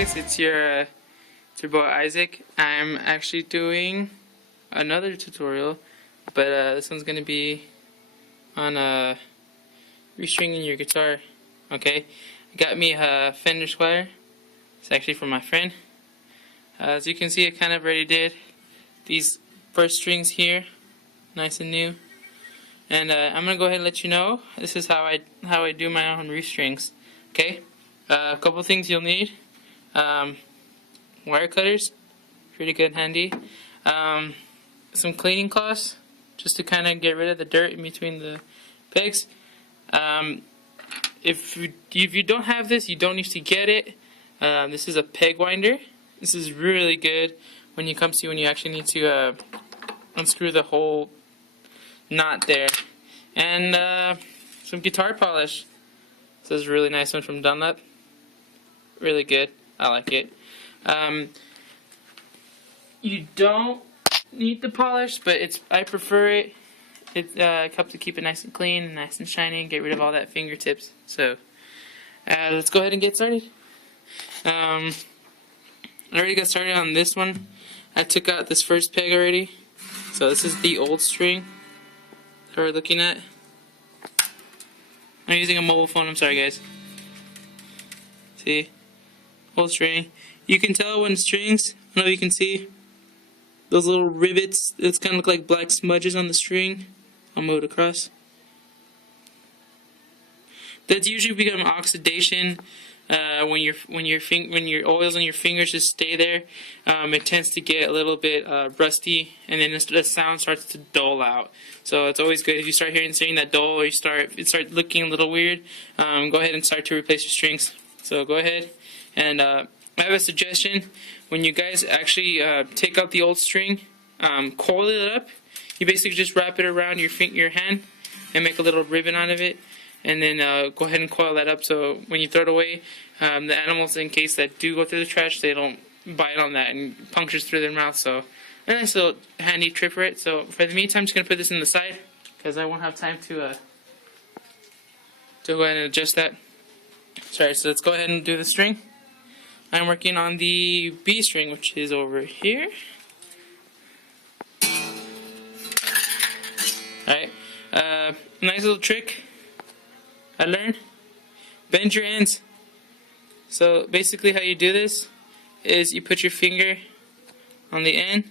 guys, it's your boy Isaac. I'm actually doing another tutorial, but this one's gonna be on restringing your guitar. Okay, I got me a Fender Squire. It's actually from my friend. As you can see, I kind of already did these first strings here, nice and new. And I'm gonna go ahead and let you know this is how I do my own restrings. Okay, a couple things you'll need: wire cutters, pretty good, handy. Some cleaning cloths, just to kind of get rid of the dirt in between the pegs. If you don't have this, you don't need to get it. This is a peg winder. This is really good when you actually need to unscrew the whole knot there. And some guitar polish. This is a really nice one from Dunlop. Really good. I like it. You don't need the polish, but I prefer it. It helps to keep it nice and clean, and nice and shiny, and get rid of all that fingertips. So let's go ahead and get started. I already got started on this one. I took out this first peg already. So this is the old string that we're looking at. I'm using a mobile phone, I'm sorry guys. See? Old string. You can tell when strings, I don't know if you can see those little rivets. It's kind of look like black smudges on the string. I'll move it across. That's usually become oxidation when your oils on your fingers just stay there. It tends to get a little bit rusty, and then the sound starts to dull out. So it's always good if you start hearing that dull, or it start looking a little weird. Go ahead and start to replace your strings. So go ahead, and I have a suggestion. When you guys actually take out the old string, coil it up. You basically just wrap it around your hand and make a little ribbon out of it. And then go ahead and coil that up, so when you throw it away, the animals, in case that do go through the trash, they don't bite on that and punctures through their mouth. So a nice little handy trick for it. So for the meantime, I'm just going to put this in the side, because I won't have time to go ahead and adjust that. Sorry, so let's go ahead and do the string. I'm working on the B string, which is over here. Alright, nice little trick I learned. Bend your ends. So basically how you do this is you put your finger on the end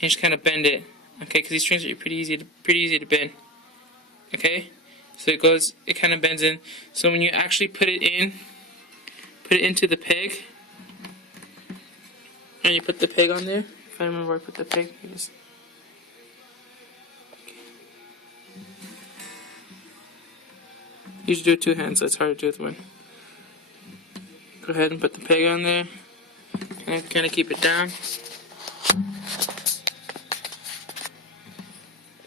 and just kind of bend it. Okay, because these strings are pretty easy to bend. Okay, so it kind of bends in. So when you actually put it into the peg, and you put the peg on there. If I remember where I put the peg, you should do it two hands, so it's hard to do with one. Go ahead and put the peg on there, and kind of keep it down.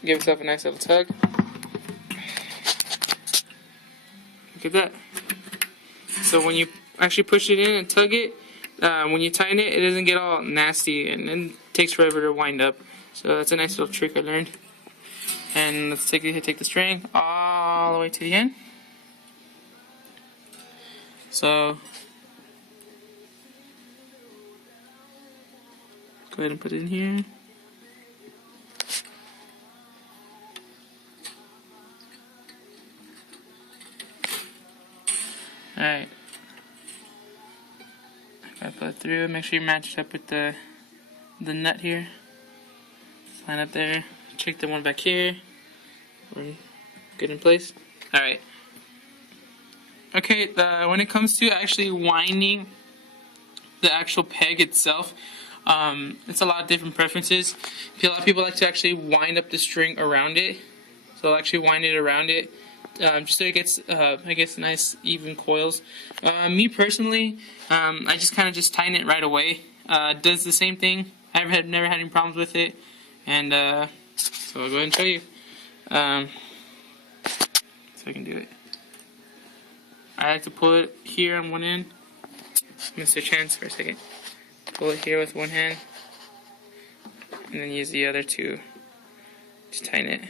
Give yourself a nice little tug. Look at that. So when you actually push it in and tug it, when you tighten it, it doesn't get all nasty, and then it takes forever to wind up. So that's a nice little trick I learned. And let's take the string all the way to the end. So go ahead and put it in here. Alright. Gotta put it through. Make sure you match it up with the nut here. Line up there. Check the one back here. We're good in place. Alright. Okay, when it comes to actually winding the actual peg itself, it's a lot of different preferences. A lot of people like to actually wind up the string around it. So I'll actually wind it around it, just so it gets, I guess, nice even coils. Me personally, I just kind of tighten it right away. Does the same thing. I've never had any problems with it, and so I'll go ahead and show you. So I can do it. I like to pull it here on one end. Mr. Chance for a second. Pull it here with one hand, and then use the other to tighten it.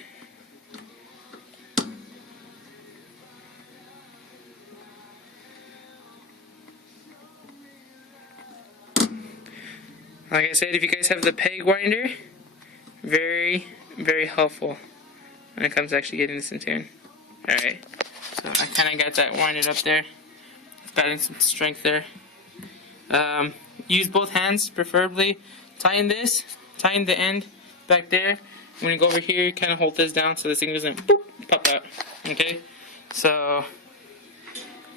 Like I said, if you guys have the peg winder, very, very helpful when it comes to actually getting this in tune. Alright, so I kind of got that winded up there. Got in some strength there. Use both hands, preferably. Tighten this, tighten the end back there. When you go over here, you kind of hold this down so this thing doesn't boop, pop out. Okay, so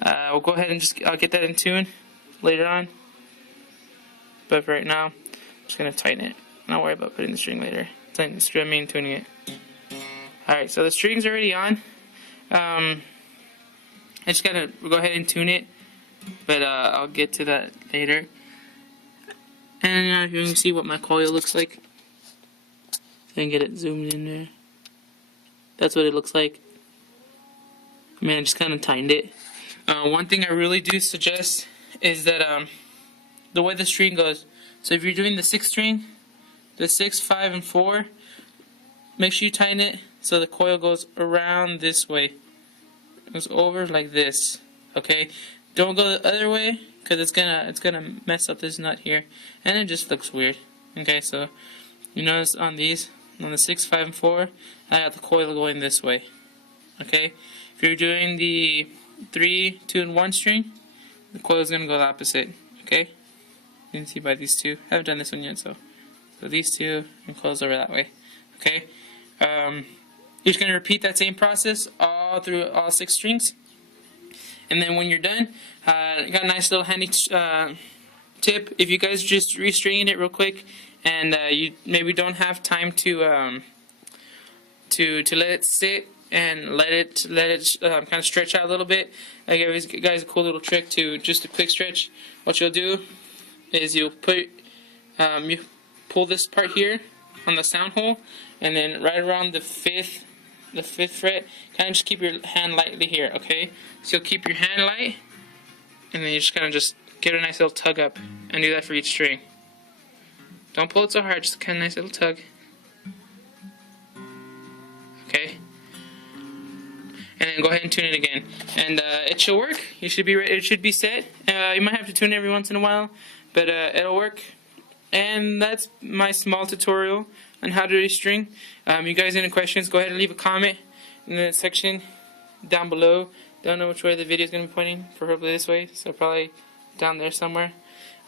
we'll go ahead and I'll get that in tune later on. But for right now, I'm just gonna tighten it. Not worry about putting the string later. Tighten the string, tuning it. Alright, so the string's already on. I just gotta go ahead and tune it, but I'll get to that later. And you can see what my coil looks like. And get it zoomed in there. That's what it looks like. I mean, I just kind of tightened it. One thing I really do suggest is that the way the string goes. So if you're doing the 6th string, the 6, 5, and 4, make sure you tighten it so the coil goes around this way. It goes over like this. Okay? Don't go the other way because it's gonna mess up this nut here, and it just looks weird. Okay, so you notice on these, on the 6, 5, and 4, I got the coil going this way. Okay? If you're doing the 3, 2, and 1 string, the coil is gonna go the opposite. Okay? You can see by these two. I haven't done this one yet, so these two and coils over that way. Okay? You're just gonna repeat that same process all through all 6 strings. And then when you're done, you got a nice little handy tip. If you guys just restringing it real quick, and you maybe don't have time to let it sit and let it kind of stretch out a little bit, I give you guys a cool little trick to just a quick stretch. What you'll do is you'll put you pull this part here on the sound hole, and then right around the fifth fret, kind of just keep your hand lightly here. Okay, so you'll keep your hand light, and then you just kind of just get a nice little tug up, and do that for each string. Don't pull it so hard, just kind of nice little tug. Okay, and then go ahead and tune it again, and it should work. You should be ready. It should be set. You might have to tune it every once in a while, but it'll work. And that's my small tutorial on how to restring. You guys have any questions, go ahead and leave a comment in the section down below. Don't know which way the video is going to be pointing, preferably this way, so probably down there somewhere.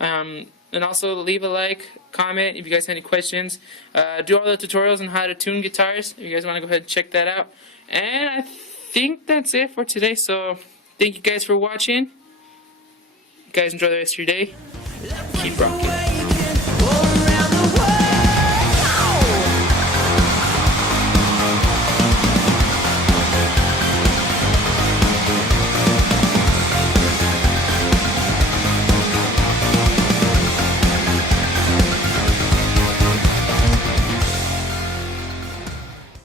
And also leave a like, comment if you guys have any questions. Do all the tutorials on how to tune guitars if you guys want to go ahead and check that out. And I think that's it for today, so thank you guys for watching. You guys enjoy the rest of your day. Keep rocking.